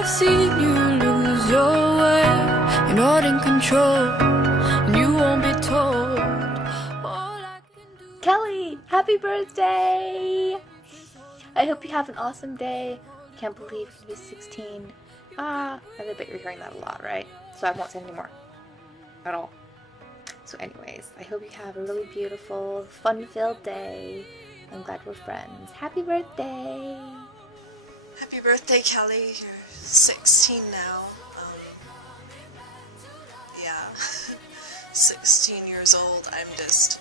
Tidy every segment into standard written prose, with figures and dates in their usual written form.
I've seen you lose your way. You're not in control, and you won't be told. All I can do. Kelly, happy birthday! I hope you have an awesome day. Can't believe you're gonna be 16. I bet you're hearing that a lot, right? So I won't say anymore. At all. So anyways, I hope you have a really beautiful, fun-filled day. I'm glad we're friends. Happy birthday! Happy birthday, Kelly. You're 16 now. Yeah. 16 years old. I'm just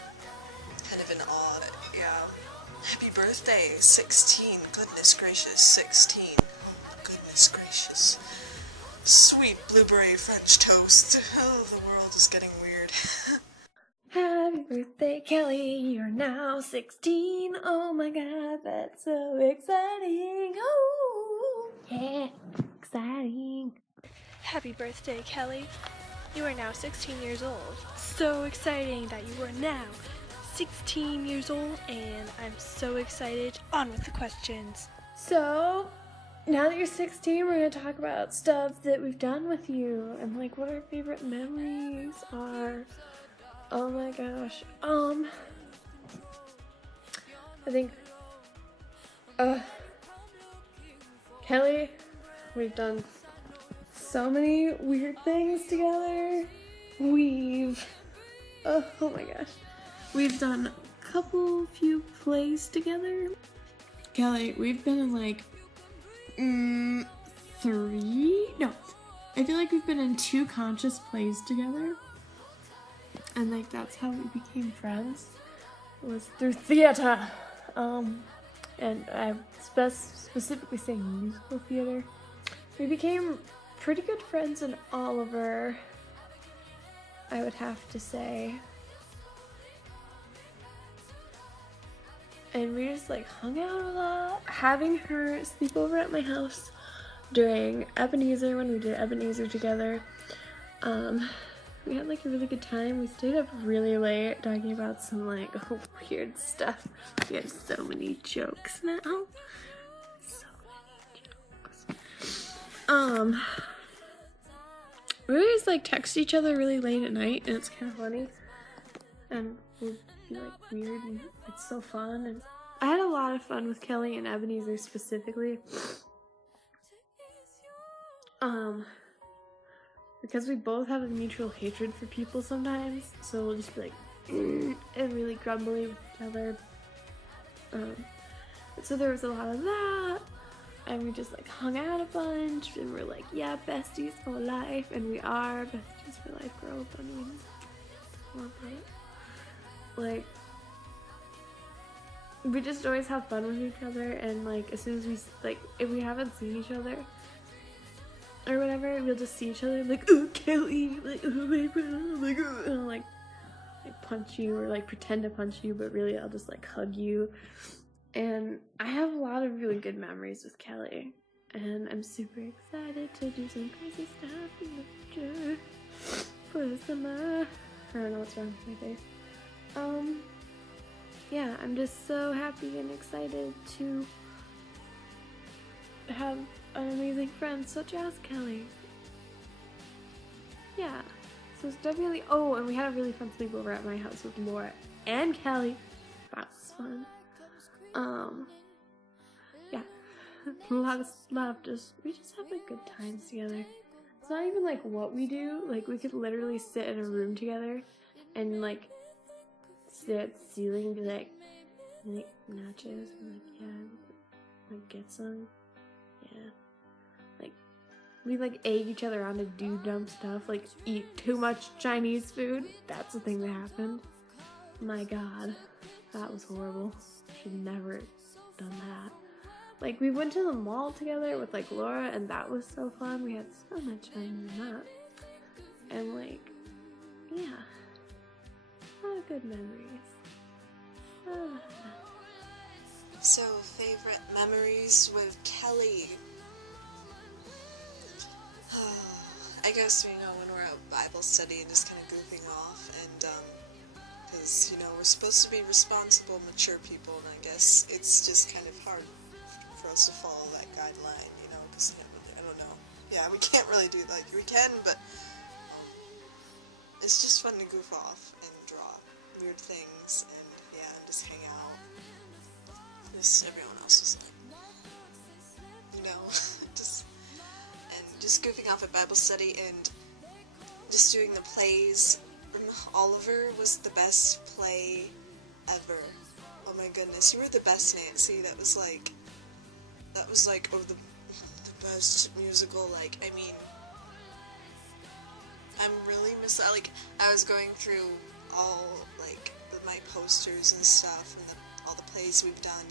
kind of in awe. Yeah. Happy birthday, 16. Goodness gracious, 16. Oh, goodness gracious. Sweet blueberry French toast. Oh, the world is getting weird. Happy birthday, Kelly. You're now 16. Oh my god, that's so exciting. Oh, yeah, exciting. Happy birthday, Kelly. You are now 16 years old. So exciting that you are now 16 years old, and I'm so excited. On with the questions. So, now that you're 16, we're going to talk about stuff that we've done with you and like what our favorite memories are. Oh my gosh. I think Kelly, we've done so many weird things together. Oh my gosh. We've done a few plays together. Kelly, we've been in like 3? No. I feel like we've been in 2 conscious plays together. And like that's how we became friends. It was through theater. And I'm specifically saying musical theater. We became pretty good friends in Oliver, I would have to say. And we just like hung out a lot. Having her sleep over at my house during Ebenezer, when we did Ebenezer together, we had like a really good time. We stayed up really late talking about some like weird stuff. We had so many jokes now. So many jokes. We always like text each other really late at night, and it's kind of funny. And we'll be like weird, and it's so fun. And I had a lot of fun with Kelly and Ebenezer specifically. Because we both have a mutual hatred for people sometimes, so we'll just be like and really grumbly with each other. So there was a lot of that, and we just like hung out a bunch, and we're like, yeah, besties for life, and we are besties for life, girls. I mean, love that. Like, we just always have fun with each other, and like as soon as we like, if we haven't seen each other or whatever, we'll just see each other like, oh, Kelly, like, oh my god, like, oh, and I'll like punch you or like pretend to punch you, but really I'll just like hug you. And I have a lot of really good memories with Kelly, and I'm super excited to do some crazy stuff in the future for the summer. I don't know what's wrong with my face. Yeah, I'm just so happy and excited to have an amazing friend such as Kelly. Yeah, so it's definitely. Oh, and we had a really fun sleepover at my house with Laura and Kelly. That was fun. Yeah, a lot of just, we just have like good times together. It's not even like what we do. Like we could literally sit in a room together and like sit at the ceiling and be like nachos, and like, yeah, like get some. Yeah, like we like egg each other on to do dumb stuff, like eat too much Chinese food. That's the thing that happened. My god, that was horrible. Should never done that. Like we went to the mall together with like Laura, and that was so fun. We had so much fun in that. And like, yeah, a lot of good memories. So, favorite memories with Kelly? I guess, you know, when we're at Bible study and just kind of goofing off, and because, you know, we're supposed to be responsible, mature people, and I guess it's just kind of hard for us to follow that guideline, you know, because I don't know. yeah, we can't really do, like, we can, but it's just fun to goof off and draw weird things and, yeah, and just hang out. Just everyone else is like, you know, just goofing off at Bible study and just doing the plays. Oliver was the best play ever. Oh my goodness, you were the best, Nancy. That was like, oh, the best musical, like, I mean, I'm really like, I was going through all, like, my posters and stuff, and all the plays we've done,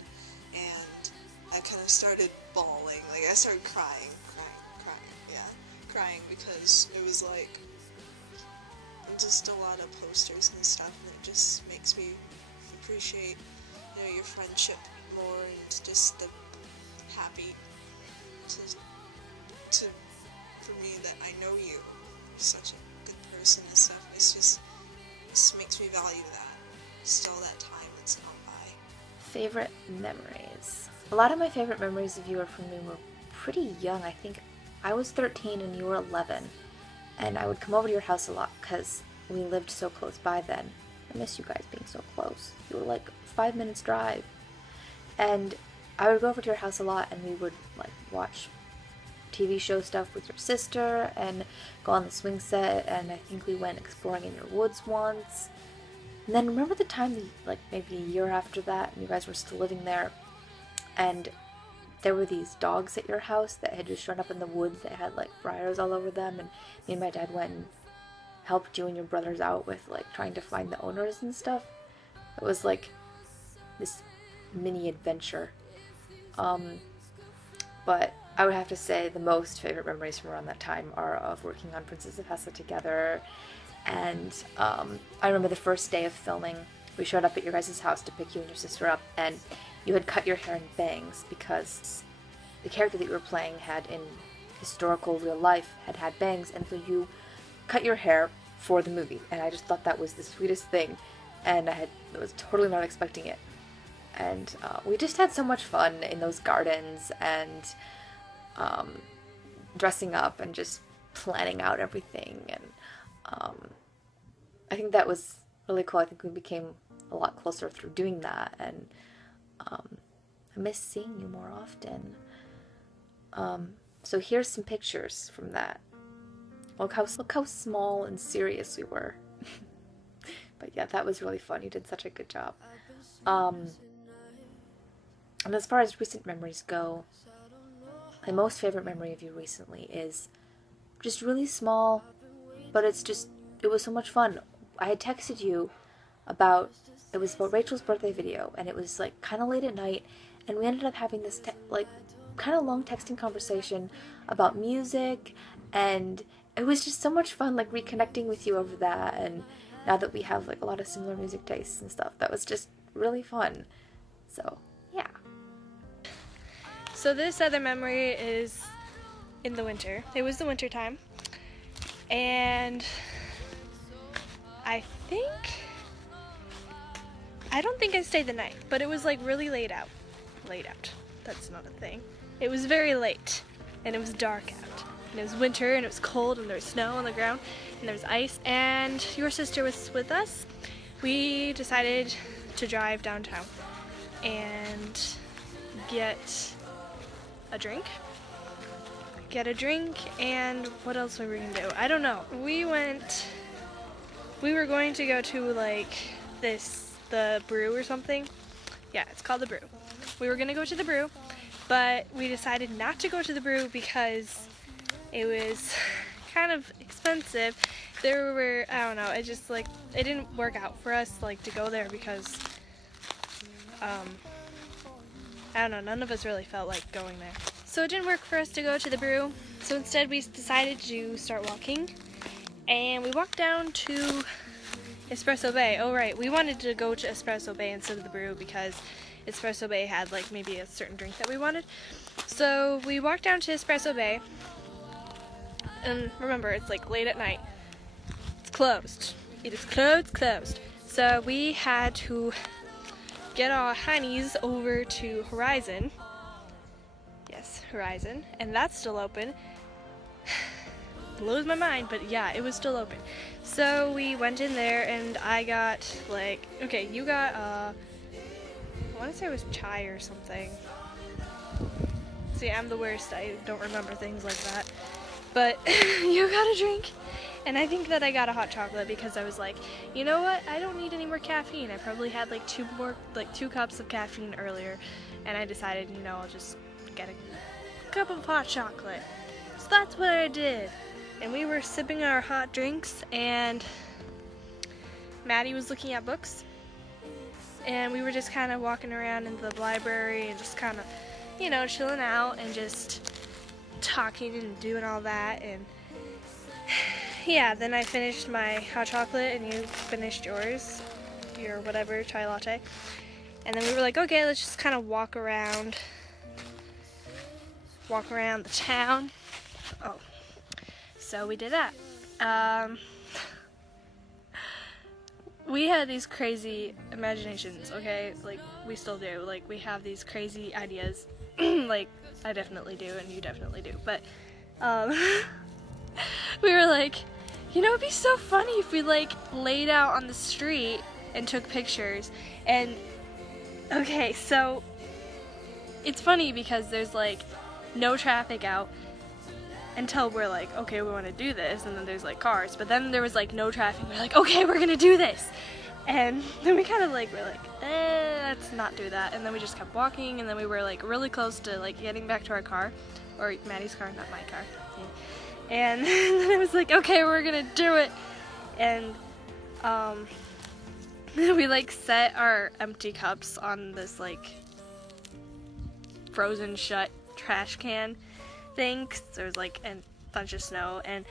and I kind of started bawling, like, I started crying, because it was, like, just a lot of posters and stuff, and it just makes me appreciate, you know, your friendship more, and just the happy for me that I know you. You're such a good person and stuff. This makes me value that. Just all that time that's gone by. Favorite memories. A lot of my favorite memories of you are from when we were pretty young. I think I was 13 and you were 11. And I would come over to your house a lot because we lived so close by then. I miss you guys being so close. You were like 5 minutes drive. And I would go over to your house a lot and we would like watch TV show stuff with your sister and go on the swing set, and I think we went exploring in your woods once. And then remember the time, like maybe a year after that, and you guys were still living there, and there were these dogs at your house that had just shown up in the woods that had like briars all over them, and me and my dad went and helped you and your brothers out with like trying to find the owners and stuff. It was like this mini adventure. But I would have to say the most favorite memories from around that time are of working on Princess of Hessa together. And I remember the first day of filming, we showed up at your guys' house to pick you and your sister up, and you had cut your hair in bangs because the character that you were playing had, in historical real life, had bangs, and so you cut your hair for the movie. And I just thought that was the sweetest thing, and I was totally not expecting it. And we just had so much fun in those gardens, and dressing up and just planning out everything. And I think that was really cool. I think we became a lot closer through doing that, and I miss seeing you more often. So here's some pictures from that. Look how small and serious we were. But yeah, that was really fun. You did such a good job. And as far as recent memories go, my most favorite memory of you recently is just really small, but it was so much fun. I had texted you about Rachel's birthday video, and it was like kind of late at night, and we ended up having this kind of long texting conversation about music, and it was just so much fun, like reconnecting with you over that. And now that we have like a lot of similar music tastes and stuff, that was just really fun. So yeah. So this other memory is in the winter. It was the winter time, and I don't think I stayed the night, but it was like really late out. That's not a thing. It was very late, and it was dark out, and it was winter, and it was cold, and there was snow on the ground, and there was ice, and your sister was with us. We decided to drive downtown and get a drink, and what else were we gonna do? I don't know. We were going to go to like the brew or something. Yeah, it's called the brew. We were gonna go to the brew, but we decided not to go to the brew because it was kind of expensive. There were, I don't know, it just like, it didn't work out for us like to go there because I don't know, none of us really felt like going there. So it didn't work for us to go to the brew, so instead we decided to start walking, and we walked down to Espresso Bay. Oh right, we wanted to go to Espresso Bay instead of the brew because Espresso Bay had like maybe a certain drink that we wanted. So we walked down to Espresso Bay, and remember, it's like late at night. It's closed. It is closed. So we had to get our honeys over to Horizon. Yes, Horizon, and that's still open. blows my mind, but yeah, it was still open. So we went in there, and I got, like, okay, you got, I want to say it was chai or something. See, I'm the worst, I don't remember things like that. But you got a drink, and I think that I got a hot chocolate because I was like, you know what, I don't need any more caffeine. I probably had like 2 cups of caffeine earlier, and I decided, you know, I'll just get a cup of hot chocolate. So that's what I did. And we were sipping our hot drinks, and Maddie was looking at books, and we were just kind of walking around in the library and just kind of, you know, chilling out and just talking and doing all that. And yeah, then I finished my hot chocolate and you finished yours, your whatever, chai latte. And then we were like, okay, let's just kind of walk around the town. Oh, so we did that. We had these crazy imaginations, okay? Like, we still do. Like, we have these crazy ideas. Like, I definitely do, and you definitely do. But, we were like, you know, it'd be so funny if we, like, laid out on the street and took pictures. And, okay, so, it's funny because there's, like, no traffic out until we're like, okay, we want to do this, and then there's like cars, but then there was like no traffic. We're like, okay, we're gonna do this, and then we kind of like, we're like, let's not do that, and then we just kept walking, and then we were like really close to like getting back to our car, or Maddie's car, not my car, and then it was like, okay, we're gonna do it, and we like set our empty cups on this like frozen shut trash can thing, 'cause there was like a bunch of snow, and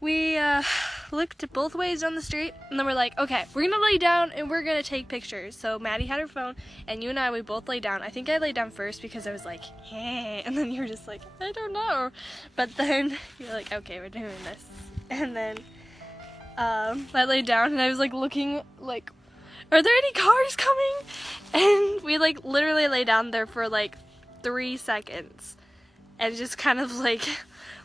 we looked both ways down the street, and then we're like, okay, we're gonna lay down and we're gonna take pictures. So Maddie had her phone, and you and I, we both laid down. I think I laid down first because I was like, hey, and then you were just like, I don't know, but then you're like, okay, we're doing this, and then I laid down and I was like looking like, are there any cars coming? And we like literally lay down there for like 3 seconds and just kind of like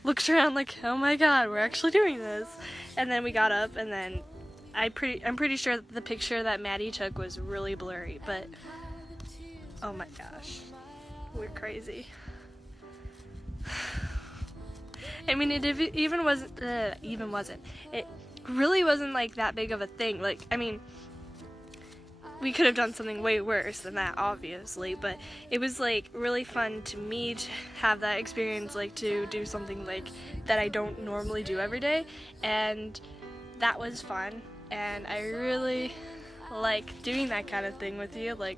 looked around like, oh my god, we're actually doing this. And then we got up, and then I'm pretty sure that the picture that Maddie took was really blurry, but oh my gosh, we're crazy. I mean, it even wasn't, it really wasn't like that big of a thing. Like, I mean, we could have done something way worse than that, obviously, but it was like really fun to me to have that experience, like to do something like that I don't normally do every day, and that was fun, and I really like doing that kind of thing with you. Like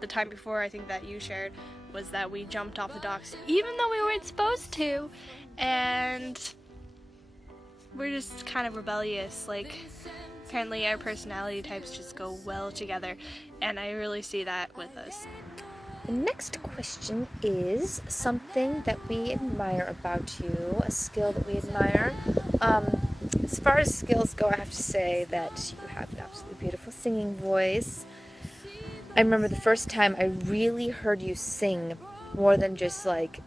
the time before, I think that you shared was that we jumped off the docks even though we weren't supposed to, and we're just kind of rebellious. Like, apparently our personality types just go well together, and I really see that with us. The next question is something that we admire about you, a skill that we admire. As far as skills go, I have to say that you have an absolutely beautiful singing voice. I remember the first time I really heard you sing more than just like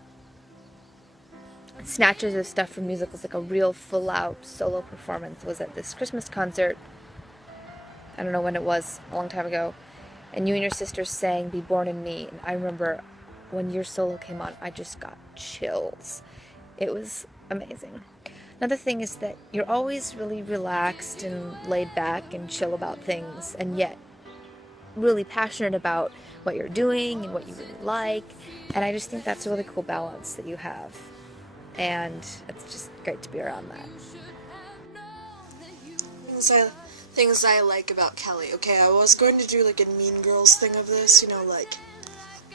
snatches of stuff from musicals, like a real full-out solo performance, was at this Christmas concert. I don't know when it was, a long time ago, and you and your sister sang Be Born in Me, and I remember when your solo came on, I just got chills. It was amazing. Another thing is that you're always really relaxed and laid back and chill about things, and yet really passionate about what you're doing and what you really like, and I just think that's a really cool balance that you have, and it's just great to be around that. Things I like about Kelly. Okay, I was going to do like a Mean Girls thing of this, you know, like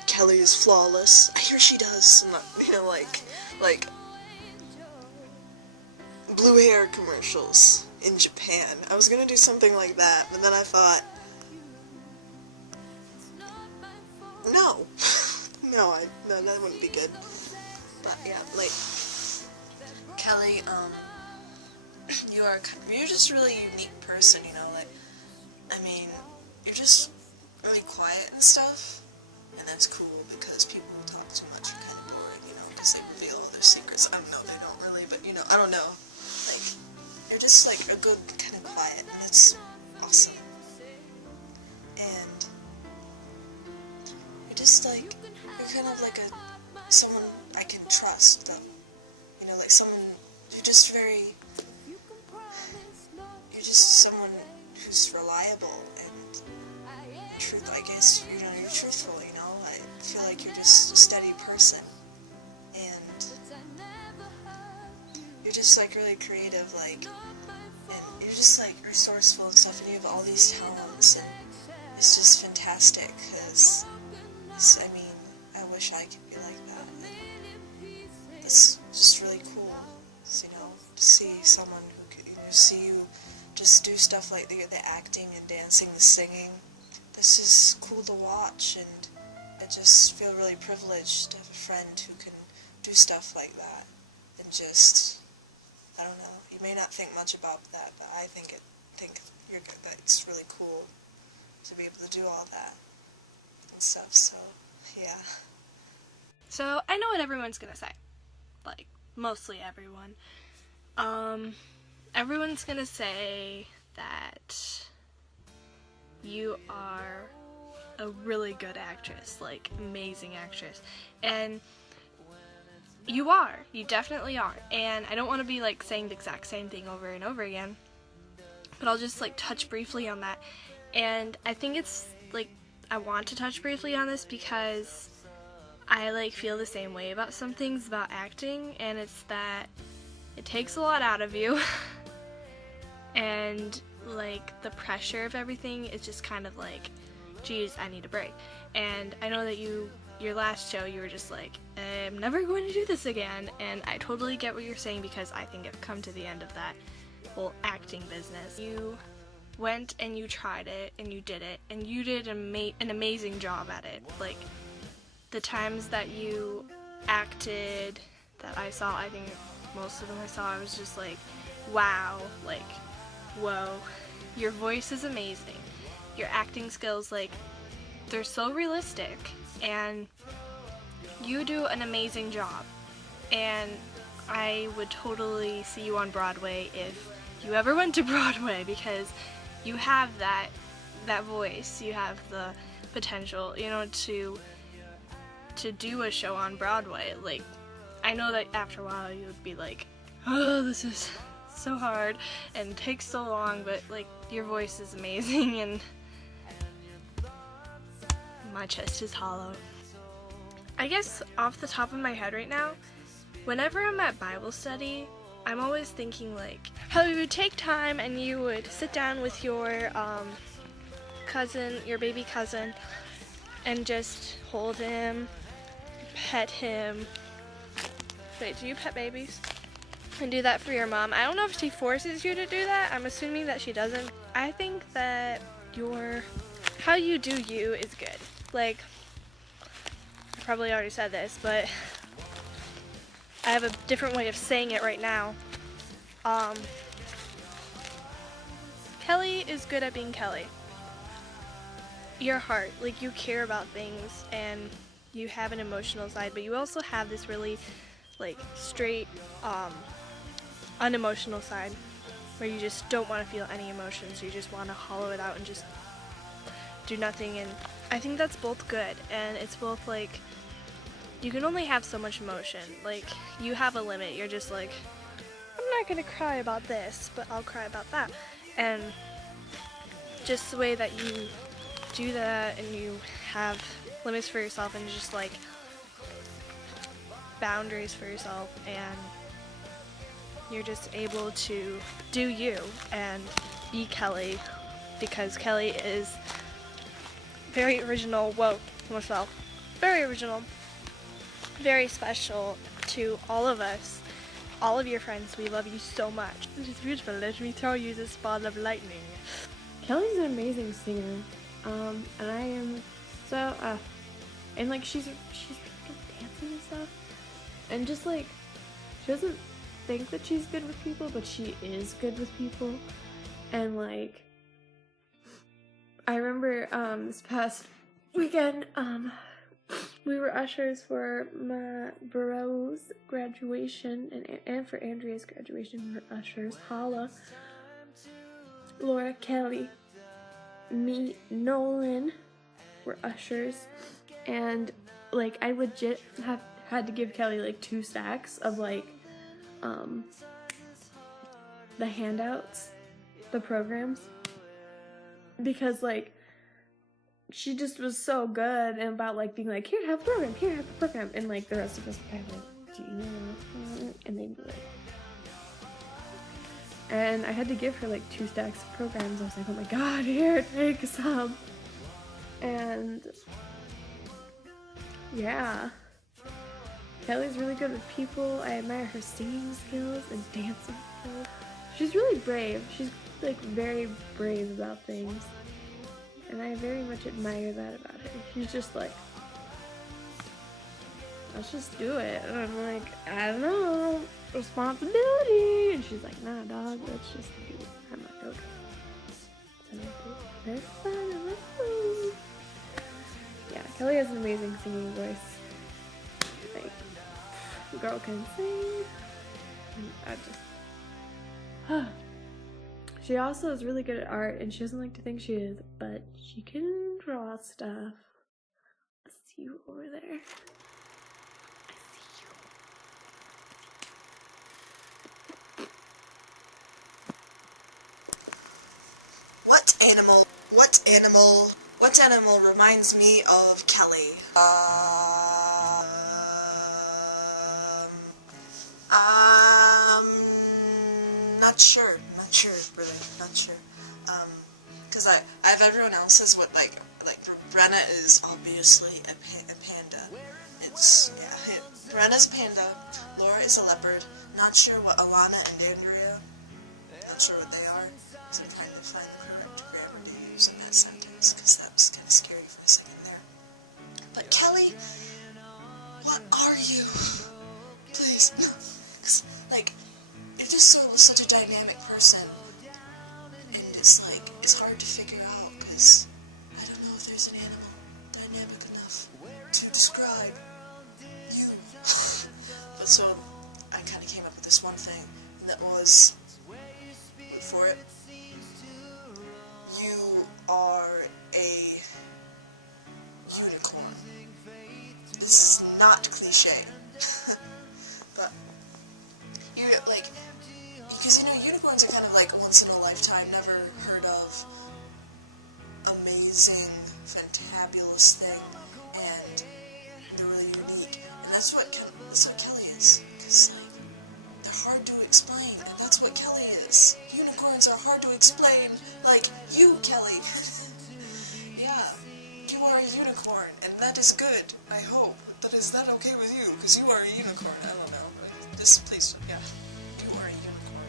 Kelly is flawless. I hear she does, you know, like blue hair commercials in Japan. I was gonna do something like that, but then I thought, no, no, that wouldn't be good. But yeah, like Kelly, you're just a really unique person, you know, like, I mean, you're just really quiet and stuff, and that's cool because people who talk too much are kind of boring, you know, because they reveal all their secrets. I don't know, they don't really, but, you know, I don't know. Like, you're just like a good kind of quiet, and it's awesome. And you're just like, you're kind of like someone I can trust, though. You know, like someone, you're just someone who's reliable and I guess, you know, you're truthful, you know. I feel like you're just a steady person. And you're just like really creative, like, and you're just like resourceful and stuff, and you have all these talents, and it's just fantastic, because, I mean, I wish I could be like that. And it's just really cool, you know, to see someone who could, you know, see you just do stuff like the acting and dancing, the singing. This is cool to watch, and I just feel really privileged to have a friend who can do stuff like that, and just, I don't know, you may not think much about that, but I think you're good, that it's really cool to be able to do all that and stuff, so, yeah. So, I know what everyone's gonna say. Like, mostly everyone. Everyone's gonna say that you are a really good actress, like, amazing actress. And you are. You definitely are. And I don't want to be, like, saying the exact same thing over and over again, but I'll just, like, touch briefly on that. And I think it's, like, I want to touch briefly on this because I, like, feel the same way about some things about acting, and it's that it takes a lot out of you. And, like, the pressure of everything is just kind of like, geez, I need a break. And I know that your last show, you were just like, I'm never going to do this again. And I totally get what you're saying, because I think I've come to the end of that whole acting business. You went and you tried it, and you did it, and you did an amazing job at it. Like, the times that you acted that I saw, I think most of them I saw, I was just like, wow, like, whoa, your voice is amazing. Your acting skills, like, they're so realistic, and you do an amazing job. And I would totally see you on Broadway if you ever went to Broadway, because you have that voice, you have the potential, you know, to do a show on Broadway. Like, I know that after a while you would be like, oh, this is so hard and takes so long, but, like, your voice is amazing, and my chest is hollow. I guess off the top of my head right now, whenever I'm at Bible study, I'm always thinking, like, how you would take time and you would sit down with your cousin, your baby cousin, and just hold him, pet him. Wait, do you pet babies? And do that for your mom. I don't know if she forces you to do that. I'm assuming that she doesn't. I think that how you do you is good. Like, I probably already said this, but I have a different way of saying it right now. Kelly is good at being Kelly. Your heart, like, you care about things, and you have an emotional side, but you also have this really, like, straight, unemotional side, where you just don't want to feel any emotions. You just want to hollow it out and just do nothing. And I think that's both good, and it's both, like, you can only have so much emotion. Like, you have a limit. You're just like, I'm not gonna cry about this, but I'll cry about that. And just the way that you do that, and you have limits for yourself, and just, like, boundaries for yourself, and you're just able to do you and be Kelly, because Kelly is very original, very original, very special to all of us, all of your friends. We love you so much. This is beautiful. Let me throw you this ball of lightning. Kelly's an amazing singer, and I am so, and, like, she's really good at dancing and stuff, and just, like, she doesn't think that she's good with people, but she is good with people. And, like, I remember this past weekend We were ushers for my bro's graduation and for Andrea's graduation. We were ushers. Holla, Laura, Kelly, me, Nolan were ushers, and like I legit had to give Kelly like 2 stacks of like the handouts, the programs, because like she just was so good and about like being like, here, have the program, here, have the program, and like the rest of us would be like, do you know? And they'd be like, and I had to give her like 2 stacks of programs. I was like, oh my god, here, take some. And yeah, Kelly's really good with people. I admire her singing skills and dancing skills. She's really brave. She's like very brave about things. And I very much admire that about her. She's just like, let's just do it. And I'm like, I don't know, responsibility. And she's like, nah, dog, let's just do it. I'm like, okay. So that's fun. Yeah, Kelly has an amazing singing voice. Like, the girl can sing. And I just, she also is really good at art, and she doesn't like to think she is, but she can draw stuff. I see you over there. I see you. What animal reminds me of Kelly? Not sure, really, not sure. Cause I have everyone else's what like Brenna is obviously a panda. It's, yeah, Brenna's panda, Laura is a leopard, not sure what Alana and Andrea, not sure what they are, so I'm trying to find the correct grammar to use in that sentence, cause that was kind of scary for a second there. But Kelly, what are you? Please, no, 'cause, like, you're just such a dynamic person, and it's like, it's hard to figure out, because I don't know if there's an animal dynamic enough to describe you. But so, I kind of came up with this one thing, and that was, wait for it, you are a unicorn. This is not cliche, but you're like, because, you know, unicorns are kind of like once in a lifetime, never heard of, amazing, fantabulous thing, and they're really unique, and that's what Kelly is, because, like, they're hard to explain, and that's what Kelly is. Unicorns are hard to explain, like you, Kelly. Yeah, you are a unicorn, and that is good, I hope. But is that okay with you? Because you are a unicorn, I don't know. Just please, yeah, you are a unicorn.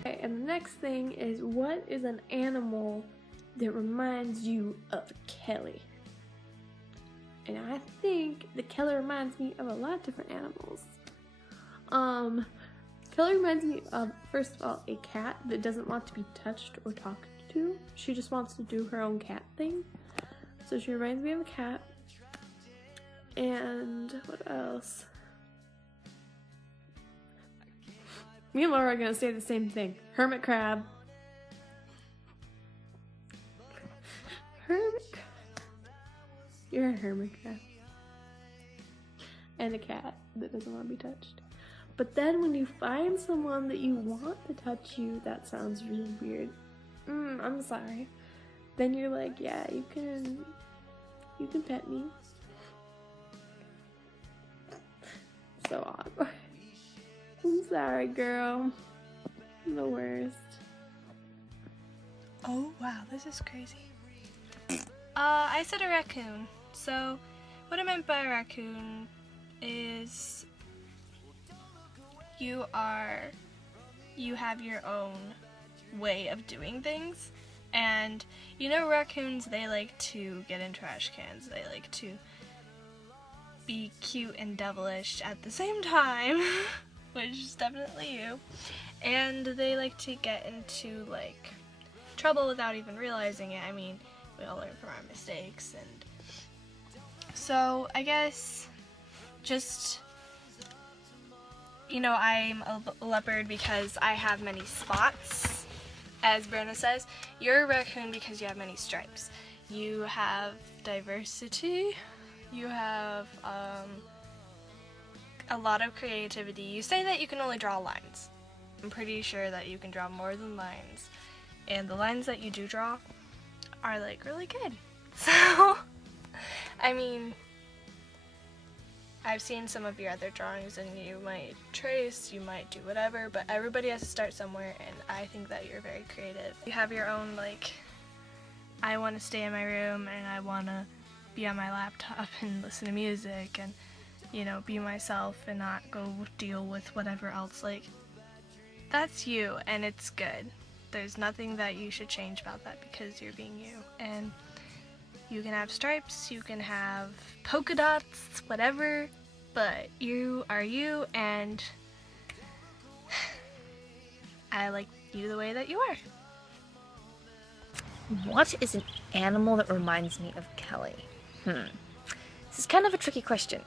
Okay, and the next thing is, what is an animal that reminds you of Kelly? And I think that Kelly reminds me of a lot of different animals. Kelly reminds me of, first of all, a cat that doesn't want to be touched or talked to. She just wants to do her own cat thing. So she reminds me of a cat. And what else? Me and Laura are gonna say the same thing. Hermit crab. Hermit crab. You're a hermit crab. And a cat that doesn't want to be touched. But then when you find someone that you want to touch you, that sounds really weird. I'm sorry. Then you're like, yeah, you can pet me. So awkward. I'm sorry, girl. I'm the worst. Oh, wow, this is crazy. I said a raccoon. So, what I meant by a raccoon is you have your own way of doing things. And, you know, raccoons, they like to get in trash cans. They like to be cute and devilish at the same time, which is definitely you. And they like to get into, like, trouble without even realizing it. I mean, we all learn from our mistakes, and So I guess just, you know, I'm a leopard because I have many spots, as Brenna says. You're a raccoon because you have many stripes. You have diversity. You have a lot of creativity. You say that you can only draw lines. I'm pretty sure that you can draw more than lines. And the lines that you do draw are like really good. So, I mean, I've seen some of your other drawings and you might trace, you might do whatever, but everybody has to start somewhere, and I think that you're very creative. You have your own, like, I want to stay in my room and I want to be on my laptop and listen to music and, you know, be myself and not go deal with whatever else. Like, that's you, and it's good. There's nothing that you should change about that because you're being you. And you can have stripes, you can have polka dots, whatever, but you are you, and I like you the way that you are. What is an animal that reminds me of Kelly? This is kind of a tricky question.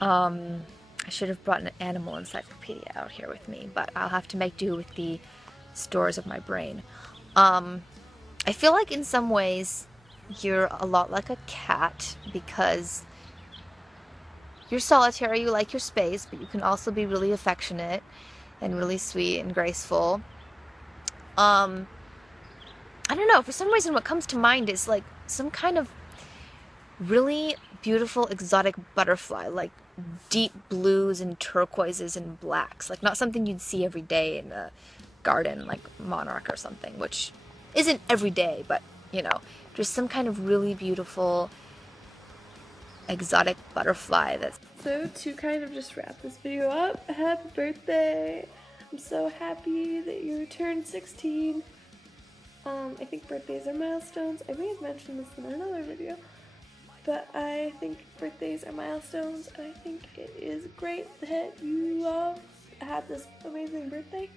I should have brought an animal encyclopedia out here with me, but I'll have to make do with the stores of my brain. I feel like in some ways you're a lot like a cat because you're solitary, you like your space, but you can also be really affectionate and really sweet and graceful. I don't know, for some reason what comes to mind is like some kind of really beautiful exotic butterfly, like deep blues and turquoises and blacks, like not something you'd see every day in a garden like monarch or something, which isn't every day, but you know, just some kind of really beautiful exotic butterfly that's... So to kind of just wrap this video up, happy birthday! I'm so happy that you turned 16. I think birthdays are milestones. I may have mentioned this in another video, but I think birthdays are milestones, and I think it is great that you had this amazing birthday,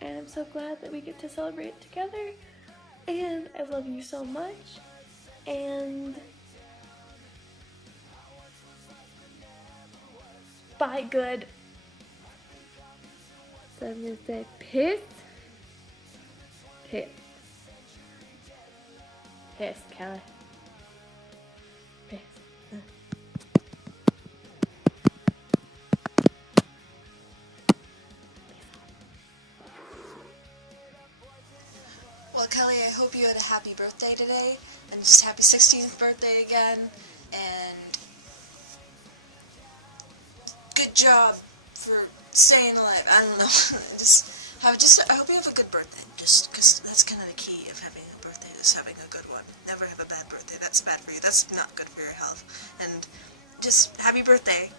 and I'm so glad that we get to celebrate it together, and I love you so much, and bye good. So I'm gonna say piss, piss, piss, Kelly. Piss. Well, Kelly, I hope you had a happy birthday today, and just happy 16th birthday again, and good job for staying alive. I don't know. I hope you have a good birthday, just because that's kind of the key of having a birthday, is having a good one. Never have a bad birthday. That's bad for you. That's not good for your health. And just happy birthday.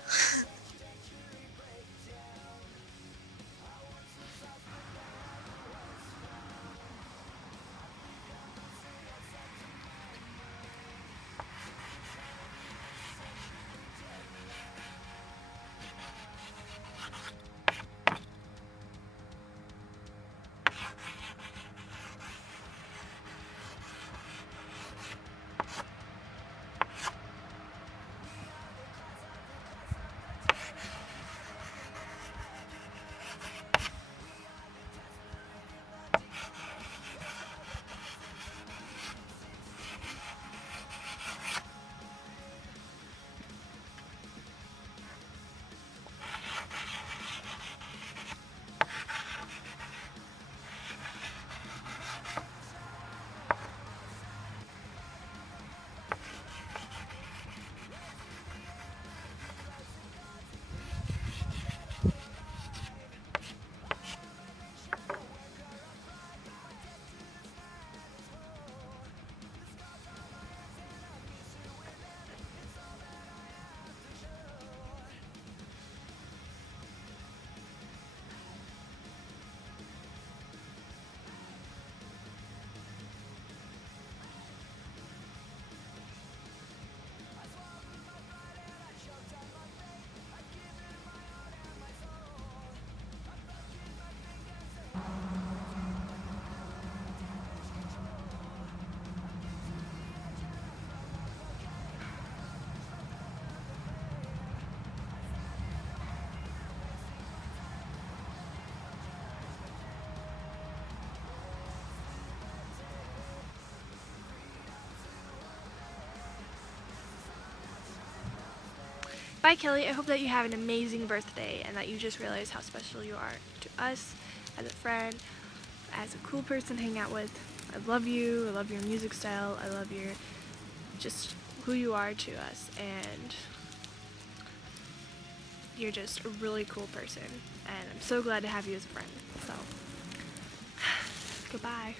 Bye, Kelly. I hope that you have an amazing birthday and that you just realize how special you are to us as a friend, as a cool person to hang out with. I love you. I love your music style. I love your just who you are to us, and you're just a really cool person. And I'm so glad to have you as a friend. So, goodbye.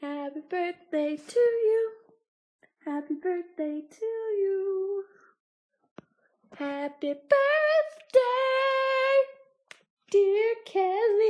Happy birthday to you. Happy birthday to you. Happy birthday, dear Kelly.